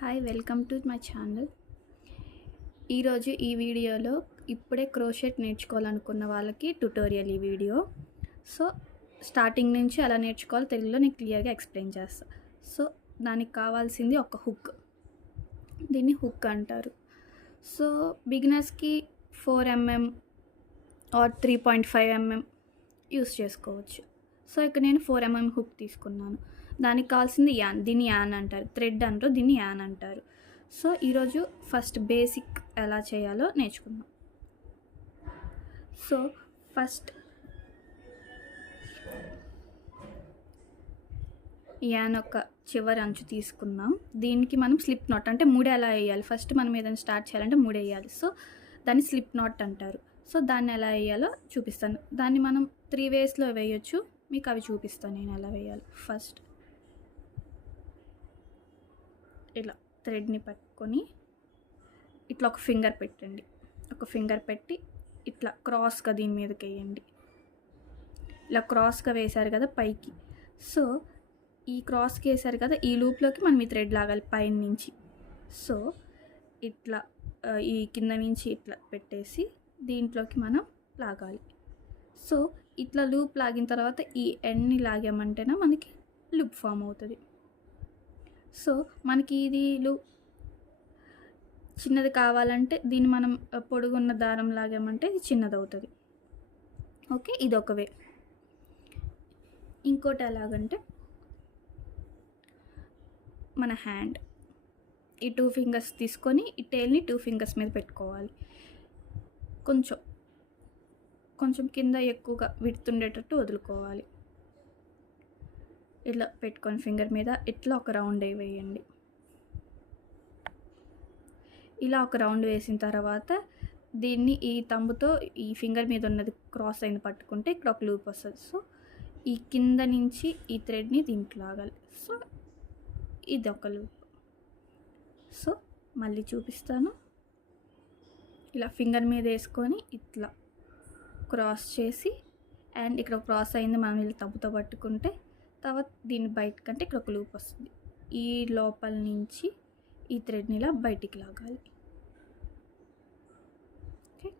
Hi, welcome to my channel. ఈరోజు ఈ వీడియోలో ఇప్పుడే క్రోషెట్ నేర్చుకోవాలనుకున్న వాళ్ళకి ట్యుటోరియల్ ఈ వీడియో. సో స్టార్టింగ్ నుంచి ఎలా నేర్చుకోవాలో తెలుగులో నేను క్లియర్గా ఎక్స్ప్లెయిన్ చేస్తాను. సో దానికి కావాల్సింది ఒక హుక్. దీన్ని హుక్ అంటారు. సో బిగినర్స్కి 4mm ఆర్ 3.5mm యూస్ చేసుకోవచ్చు. సో ఇక్కడ నేను 4mm హుక్ తీసుకున్నాను. దానికి కావాల్సింది యాన్. దీన్ని యాన్ అంటారు. థ్రెడ్ అంటారు, దీన్ని యాన్ అంటారు. సో ఈరోజు ఫస్ట్ బేసిక్ ఎలా చేయాలో నేర్చుకుందాం. సో ఫస్ట్ యాన్ ఒక చివరి అంచు తీసుకుందాం. దీనికి మనం స్లిప్ నాట్ అంటే ముడి ఎలా వేయాలి. ఫస్ట్ మనం ఏదైనా స్టార్ట్ చేయాలంటే ముడి వేయాలి. సో దాన్ని స్లిప్ నాట్ అంటారు. సో దాన్ని ఎలా వేయాలో చూపిస్తాను. దాన్ని మనం 3 వేస్లో వేయొచ్చు. మీకు అవి చూపిస్తాను నేను ఎలా వేయాలి. ఫస్ట్ ఇలా థ్రెడ్ని పట్టుకొని ఇట్లా ఒక ఫింగర్ పెట్టండి. ఒక ఫింగర్ పెట్టి ఇట్లా క్రాస్గా దీని మీదకి వేయండి. ఇలా క్రాస్గా వేశారు కదా పైకి. సో ఈ క్రాస్కి వేశారు కదా, ఈ లూప్లోకి మనం ఈ థ్రెడ్ లాగాలి పైన నుంచి. సో ఇట్లా ఈ కింద నుంచి ఇట్లా పెట్టేసి దీంట్లోకి మనం లాగాలి. సో ఇట్లా లూప్ లాగిన తర్వాత ఈ ఎండ్ని లాగామంటేనే మనకి లూప్ ఫామ్ అవుతుంది. సో మనకి ఇది చిన్నది కావాలంటే దీన్ని మనం పొడుగున్న దారం లాగామంటే ఇది చిన్నది అవుతుంది. ఓకే, ఇది ఒక వే. ఇంకోటి ఎలాగంటే మన హ్యాండ్ ఈ 2 ఫింగర్స్ తీసుకొని ఈ టేల్ని 2 ఫింగర్స్ మీద పెట్టుకోవాలి. కొంచెం కింద ఎక్కువగా విడుతుండేటట్టు వదులుకోవాలి. ఇట్లా పెట్టుకొని ఫింగర్ మీద ఇట్లా ఒక రౌండ్ వేయండి. ఇలా ఒక రౌండ్ వేసిన తర్వాత దీన్ని ఈ తంబుతో ఈ ఫింగర్ మీద ఉన్నది క్రాస్ అయింది పట్టుకుంటే ఇక్కడ ఒక లూప్ వస్తుంది. సో ఈ కింద నుంచి ఈ థ్రెడ్ని దీంట్లో లాగాలి. సో ఇది ఒక లూప్. సో మళ్ళీ చూపిస్తాను. ఇలా ఫింగర్ మీద వేసుకొని ఇట్లా క్రాస్ చేసి అండ్ ఇక్కడ క్రాస్ అయింది మనం ఇలా తంబుతో పట్టుకుంటే తర్వాత దీన్ని బయటకంటే ఇక్కడ ఒక లూప్ వస్తుంది. ఈ లోపల నుంచి ఈ థ్రెడ్ని ఇలా బయటికి లాగాలి. ఓకే,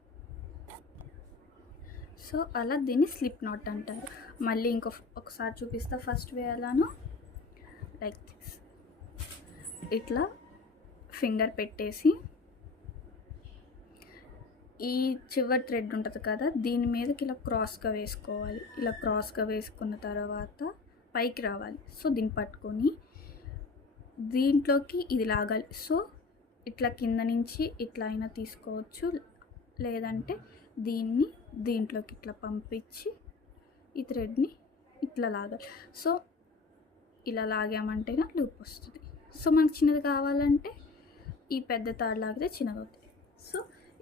సో అలా దీన్ని స్లిప్ నాట్ అంటారు. మళ్ళీ ఒకసారి చూపిస్తా. ఫస్ట్ వే ఎలానో లైక్ దిస్. ఇట్లా ఫింగర్ పెట్టేసి ఈ చివరి థ్రెడ్ ఉంటుంది కదా, దీని మీదకి ఇలా క్రాస్గా వేసుకోవాలి. ఇలా క్రాస్గా వేసుకున్న తర్వాత పైకి రావాలి. సో దీన్ని పట్టుకొని దీంట్లోకి ఇది లాగాలి. సో ఇట్లా కింద నుంచి ఇట్లా అయినా తీసుకోవచ్చు, లేదంటే దీంట్లోకి ఇట్లా పంపించి ఈ థ్రెడ్ని ఇట్లా లాగాలి. సో ఇలా లాగామంటేనే లూప్ వస్తుంది. సో మనకు చిన్నది కావాలంటే ఈ పెద్ద తాడు లాగితే చిన్నది అవుతుంది. సో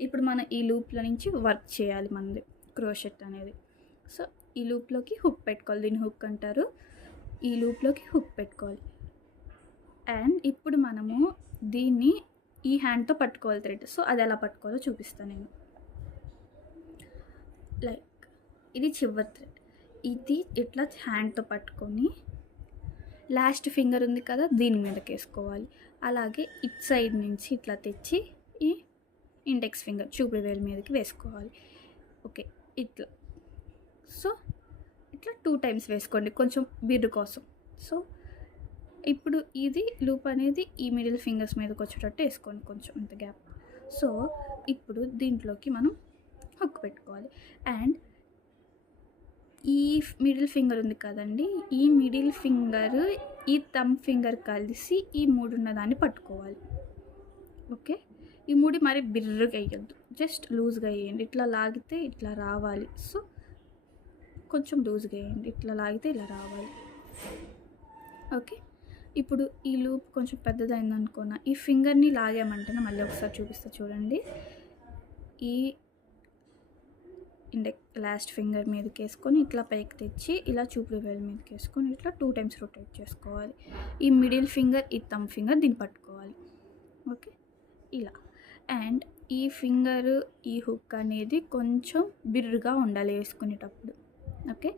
ఇప్పుడు మనం ఈ లూప్లో నుంచి వర్క్ చేయాలి మనది క్రోషెట్ అనేది. సో ఈ లూప్లోకి హుక్ పెట్టుకోవాలి. దీన్ని హుక్ అంటారు. ఈ లూప్లోకి హుక్ పెట్టుకోవాలి. అండ్ ఇప్పుడు మనము దీన్ని ఈ హ్యాండ్తో పట్టుకోవాలి థ్రెడ్. సో అది ఎలా పట్టుకోవాలో చూపిస్తాను నేను. లైక్ ఇది చివరి థ్రెడ్. ఇది ఇట్లా హ్యాండ్తో పట్టుకొని లాస్ట్ ఫింగర్ ఉంది కదా దీని మీదకి వేసుకోవాలి. అలాగే ఇట్ సైడ్ నుంచి ఇట్లా తెచ్చి ఈ ఇండెక్స్ ఫింగర్ చూపుడు వేలు మీదకి వేసుకోవాలి. ఓకే, ఇట్లా. సో ఇట్లా 2 టైమ్స్ వేసుకోండి కొంచెం బిర్రు కోసం. సో ఇప్పుడు ఇది లూప్ అనేది ఈ మిడిల్ ఫింగర్స్ మీదకి వచ్చేటట్టు వేసుకోండి, కొంచెం ఇంత గ్యాప్. సో ఇప్పుడు దీంట్లోకి మనం హుక్ పెట్టుకోవాలి. అండ్ ఈ మిడిల్ ఫింగర్ ఉంది కదండి, ఈ మిడిల్ ఫింగర్ ఈ థంబ్ ఫింగర్ కలిసి ఈ 3 ఉన్నదాన్ని పట్టుకోవాలి. ఓకే, ఈ 3 మరి బిర్రుగా వేయద్దు, జస్ట్ లూజ్గా వేయండి. ఇట్లా లాగితే ఇట్లా రావాలి. సో కొంచెం లూజ్గా వేయండి. ఇట్లా లాగితే ఇలా రావాలి. ఓకే, ఇప్పుడు ఈ లూప్ కొంచెం పెద్దదైందనుకున్నా ఈ ఫింగర్ని లాగామంటేనే మళ్ళీ ఒకసారి చూపిస్తా చూడండి. ఈ లాస్ట్ ఫింగర్ మీదకి వేసుకొని ఇట్లా పైకి తెచ్చి ఇలా చూపుడు వేలు మీదకి వేసుకొని ఇట్లా 2 టైమ్స్ రొటేట్ చేసుకోవాలి. ఈ మిడిల్ ఫింగర్ ఈ థంబ్ ఫింగర్ దీన్ని పట్టుకోవాలి. ఓకే, ఇలా. అండ్ ఈ ఫింగర్ ఈ హుక్ అనేది కొంచెం బిర్రుగా ఉండాలి వేసుకునేటప్పుడు. ఓకే,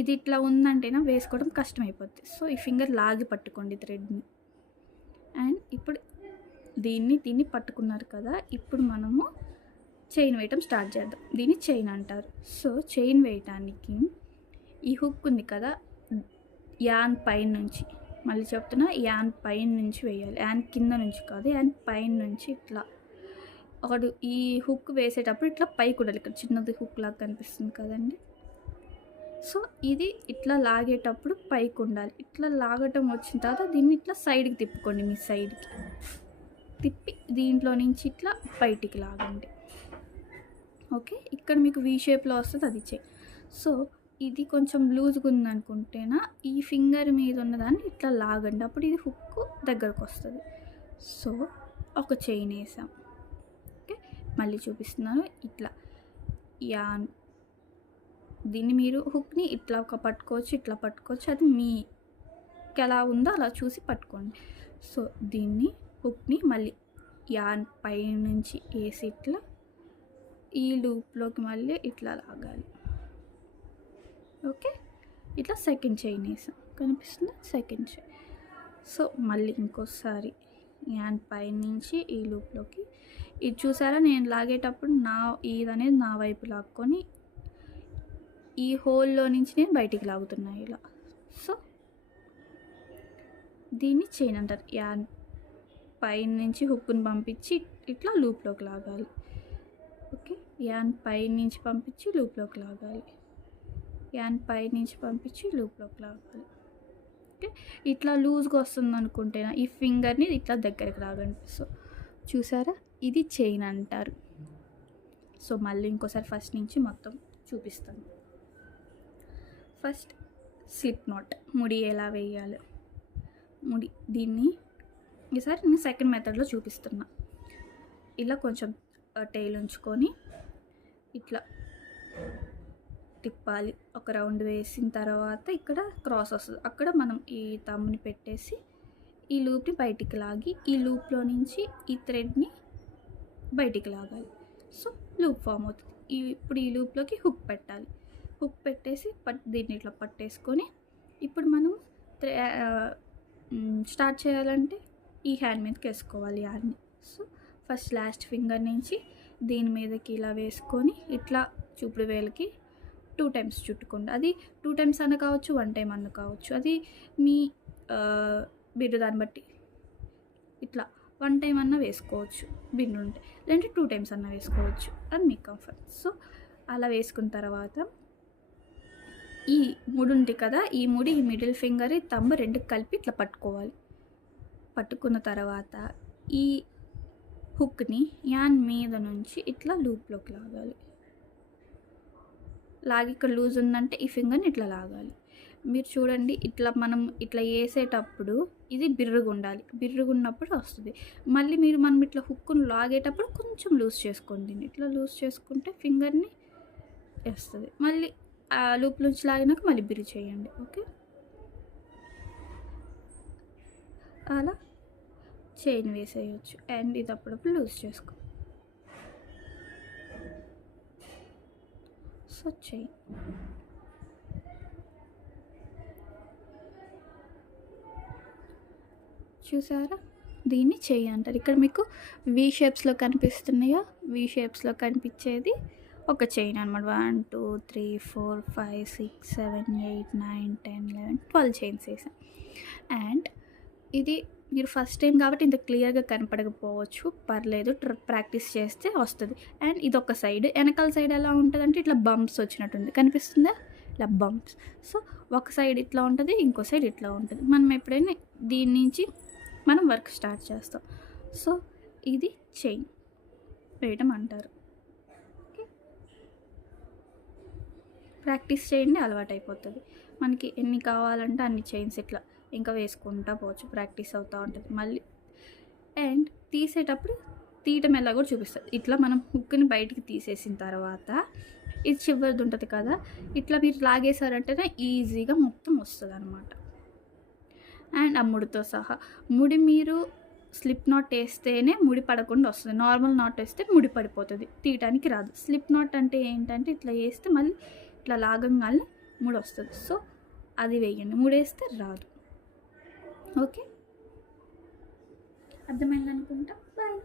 ఇది ఇట్లా ఉందంటేనే వేసుకోవడం కష్టమైపోద్ది. సో ఈ ఫింగర్ లాగి పట్టుకోండి థ్రెడ్ని. అండ్ ఇప్పుడు దీన్ని పట్టుకున్నారు కదా, ఇప్పుడు మనము చైన్ వేయటం స్టార్ట్ చేద్దాం. దీన్ని చైన్ అంటారు. సో చైన్ వేయటానికి ఈ హుక్ ఉంది కదా, యాన్ పైన నుంచి, మళ్ళీ చెప్తున్నా, యాన్ పైన నుంచి వేయాలి. యాన్ కింద నుంచి కాదు, యాన్ పైన నుంచి ఇట్లా ఒకటి ఈ హుక్ వేసేటప్పుడు ఇట్లా పైకి ఉండాలి. ఇక్కడ చిన్నది హుక్ లాగా కనిపిస్తుంది కదండి. సో ఇది ఇట్లా లాగేటప్పుడు పైకి ఉండాలి. ఇట్లా లాగటం వచ్చిన తర్వాత దీన్ని ఇట్లా సైడ్కి తిప్పుకోండి. మీ సైడ్కి తిప్పి దీంట్లో నుంచి ఇట్లా బయటికి లాగండి. ఓకే, ఇక్కడ మీకు వీ షేప్లో వస్తుంది, అది చేయి. సో ఇది కొంచెం లూజ్గా ఉందనుకుంటేనా ఈ ఫింగర్ మీద ఉన్నదాన్ని ఇట్లా లాగండి, అప్పుడు ఇది హుక్ దగ్గరకు వస్తుంది. సో ఒక చైన్ వేసాం. ఓకే, మళ్ళీ చూపిస్తున్నాను. ఇట్లా యాన్, దీన్ని మీరు హుక్ని ఇట్లా పట్టుకోవచ్చు, ఇట్లా పట్టుకోవచ్చు, అది మీకు ఎలా ఉందో అలా చూసి పట్టుకోండి. సో దీన్ని హుక్ని మళ్ళీ యాన్ పై నుంచి వేసి ఇట్లా ఈ లూప్లోకి మళ్ళీ ఇట్లా లాగాలి. ఓకే, ఇట్లా సెకండ్ చైన్ వేసాం, కనిపిస్తుంది సెకండ్ చైన్. సో మళ్ళీ ఇంకోసారి యాన్ పై నుంచి ఈ లూప్లోకి, ఇది చూసారా, నేను లాగేటప్పుడు ఇది అనేది నా వైపు లాక్కొని ఈ హోల్లో నుంచి నేను బయటికి లాగుతున్నా ఇలా. సో దీన్ని చైన్ అంటారు. యాన్ పై నుంచి హుక్ని పంపించి ఇట్లా లూప్లోకి లాగాలి. ఓకే, యాన్ పై నుంచి పంపించి లూప్లోకి లాగాలి, యాన్ పై నుంచి పంపించి లూప్లోకి లాగాలి. ఓకే, ఇట్లా లూజ్గా వస్తుంది అనుకుంటేనా ఈ ఫింగర్ని ఇట్లా దగ్గరికి లాగండి. సో చూసారా, ఇది చైన్ అంటారు. సో మళ్ళీ ఇంకోసారి ఫస్ట్ నుంచి మొత్తం చూపిస్తాను. ఫస్ట్ స్లిప్ నాట్, ముడి ఎలా వేయాలి. ముడి దీన్ని ఈసారి నేను సెకండ్ మెథడ్లో చూపిస్తున్నా. ఇలా కొంచెం టైల్ ఉంచుకొని ఇట్లా తిప్పాలి. ఒక రౌండ్ వేసిన తర్వాత ఇక్కడ క్రాస్ వస్తుంది, అక్కడ మనం ఈ తమ్ముని పెట్టేసి ఈ లూప్ని బయటికి లాగి ఈ లూప్లో నుంచి ఈ థ్రెడ్ని బయటికి లాగాలి. సో లూప్ ఫామ్ అవుతుంది. ఇప్పుడు ఈ లూప్లోకి హుక్ పెట్టాలి. హుక్ పెట్టేసి దీన్ని ఇట్లా పట్టేసుకొని ఇప్పుడు మనం స్టార్ట్ చేయాలంటే ఈ హ్యాండ్ మీదకి వేసుకోవాలి యాడ్ని. సో ఫస్ట్ లాస్ట్ ఫింగర్ నుంచి దీని మీదకి ఇలా వేసుకొని ఇట్లా చూపుడు వేలకి 2 times చుట్టుకోండి. అది 2 times అన్న కావచ్చు, 1 time అన్న కావచ్చు, అది మీ బిర్రు దాన్ని బట్టి. ఇట్లా 1 time అన్న వేసుకోవచ్చు బిర్రు ఉంటే, లేదంటే 2 times అన్న వేసుకోవచ్చు, అది మీ కంఫర్ట్. సో అలా వేసుకున్న తర్వాత ఈ ముడి ఉంది కదా, ఈ ముడి ఈ మిడిల్ ఫింగర్ ఈ థంబ్ రెండు కలిపి ఇట్లా పట్టుకోవాలి. పట్టుకున్న తర్వాత ఈ హుక్ని యాన్ మీద నుంచి ఇట్లా లూప్లోకి లాగాలి. లాగి ఇక్కడ లూజ్ ఉందంటే ఈ ఫింగర్ని ఇట్లా లాగాలి. మీరు చూడండి, ఇట్లా మనం ఇట్లా వేసేటప్పుడు ఇది బిర్రుగా ఉండాలి, బిర్రుగా ఉన్నప్పుడు వస్తుంది. మళ్ళీ మనం ఇట్లా హుక్ను లాగేటప్పుడు కొంచెం లూజ్ చేసుకోండి. ఇట్లా లూజ్ చేసుకుంటే ఫింగర్ని వేస్తుంది. మళ్ళీ ఆ లూప్ నుంచి లాగినాక మళ్ళీ బిర్రు చేయండి. ఓకే, అలా చైన్ వేసేయచ్చు. అండ్ ఇది అప్పుడప్పుడు లూజ్ చేసుకో. సో చైన్ చూసారా, దీన్ని చెయ్యి అంటారు. ఇక్కడ మీకు వీ షేప్స్లో కనిపిస్తున్నాయా, వీ షేప్స్లో కనిపించేది ఒక చైన్ అనమాట. 1 2 3 4 5 6 7 8 9 10 11 12 చైన్స్ వేసాం. అండ్ ఇది మీరు ఫస్ట్ టైం కాబట్టి ఇంత క్లియర్గా కనపడకపోవచ్చు, పర్లేదు, ప్రాక్టీస్ చేస్తే వస్తుంది. అండ్ ఇది ఒక సైడ్, వెనకాల సైడ్ ఎలా ఉంటుంది అంటే ఇట్లా బంప్స్ వచ్చినట్టుంది, కనిపిస్తుందా, ఇలా బంప్స్. సో ఒక సైడ్ ఇట్లా ఉంటుంది, ఇంకో సైడ్ ఇట్లా ఉంటుంది. మనం ఎప్పుడైనా దీని నుంచి మనం వర్క్ స్టార్ట్ చేస్తాం. సో ఇది చైన్ వేయడం అంటారు. ఓకే, ప్రాక్టీస్ చేయండి, అలవాటు అయిపోతుంది. మనకి ఎన్ని కావాలంటే అన్ని చైన్స్ ఇట్లా ఇంకా వేసుకుంటా పోవచ్చు, ప్రాక్టీస్ అవుతూ ఉంటుంది మళ్ళీ. అండ్ తీసేటప్పుడు తీయటం ఎలా కూడా చూపిస్తుంది. ఇట్లా మనం హుక్ని బయటికి తీసేసిన తర్వాత ఇది చివరిది ఉంటుంది కదా, ఇట్లా మీరు లాగేశారంటేనే ఈజీగా మొత్తం వస్తుంది అనమాట. అండ్ ఆ ముడితో సహా, ముడి మీరు స్లిప్ నాట్ వేస్తేనే ముడి పడకుండా వస్తుంది. నార్మల్ నాట్ వేస్తే ముడి పడిపోతుంది, తీయటానికి రాదు. స్లిప్ నాట్ అంటే ఏంటంటే ఇట్లా వేస్తే మళ్ళీ ఇట్లా లాగంగానే ముడి వస్తుంది. సో అది వేయండి, ముడి వేస్తే రాదు. ఓకే, అర్థమైంది అనుకుంటా. బాయ్.